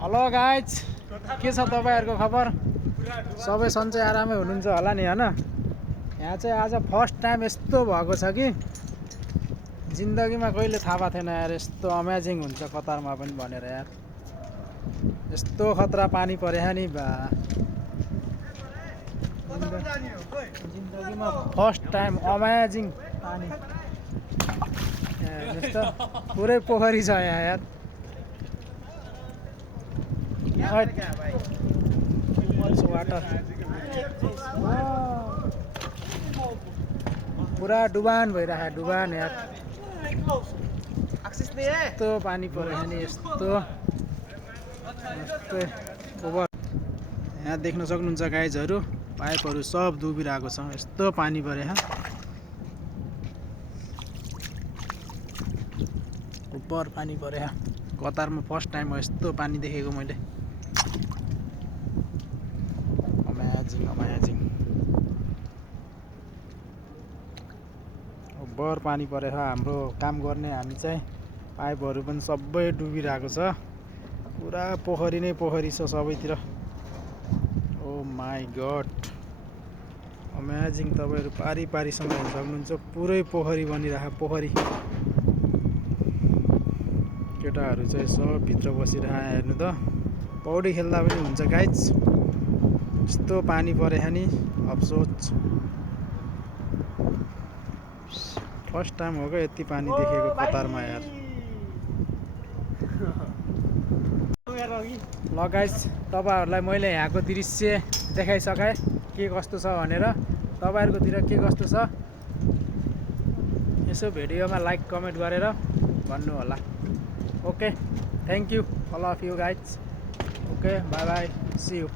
Hello guys, के छ तपाईँहरूको खबर? सबै सन्चै आरामै हुनुहुन्छ होला नि हैन? यहाँ चाहिँ आज फर्स्ट टाइम यस्तो भएको छ कि जिन्दगीमा कहिले थाहा भएको थिएन यार, यस्तो अमेजिङ हुन्छ कतारमा पनि भनेर यार। यस्तो खतरा पानी परे नि बा, जिन्दगीमा फर्स्ट टाइम अमेजिङ पानी। जस्तो पुरै पोखरी छ यहाँ यार। वाटर पुरा डुबान भइरहेको, डुबान यार। यस्तो पानी पऱ्यो नि, यस्तो ओभर। यहाँ देख्न सक्नुहुन्छ गाइजहरू, पाइपहरू सब डुबिरहेको छ, यस्तो पानी परे। उपर पानी परे। कतारमा फर्स्ट टाइम हो यस्तो पानी देखेको मैले। अमेजिङ अमेजिङ उपर पानी परेछ। हाम्रो काम गर्ने हामी चाहिँ पाइपहरू पनि सबै डुबिरहेको छ। पुरा पोखरी नै पोखरी छ सबैतिर। ओ माई गड, अमेजिङ। तपाईँहरू पारी पारीसँग हेर्न सक्नुहुन्छ, पुरै पोखरी बनिरहेको पोखरी। केटाहरू चाहिँ सब भित्र बसिरहेको हेर्नु त। पौडी खेल्दा पनि हुन्छ गाइज, यस्तो पानी परे नि। अफसोस, फर्स्ट टाइम हो क्या यति पानी देखेको कतारमा यार। ल गाइज, तपाईँहरूलाई मैले यहाँको दृश्य देखाइसकेँ के कस्तो छ भनेर। तपाईँहरूकोतिर के कस्तो छ यसो भिडियोमा लाइक कमेन्ट गरेर भन्नु होला। Okay, thank you all of you guys. Okay, bye bye, see you.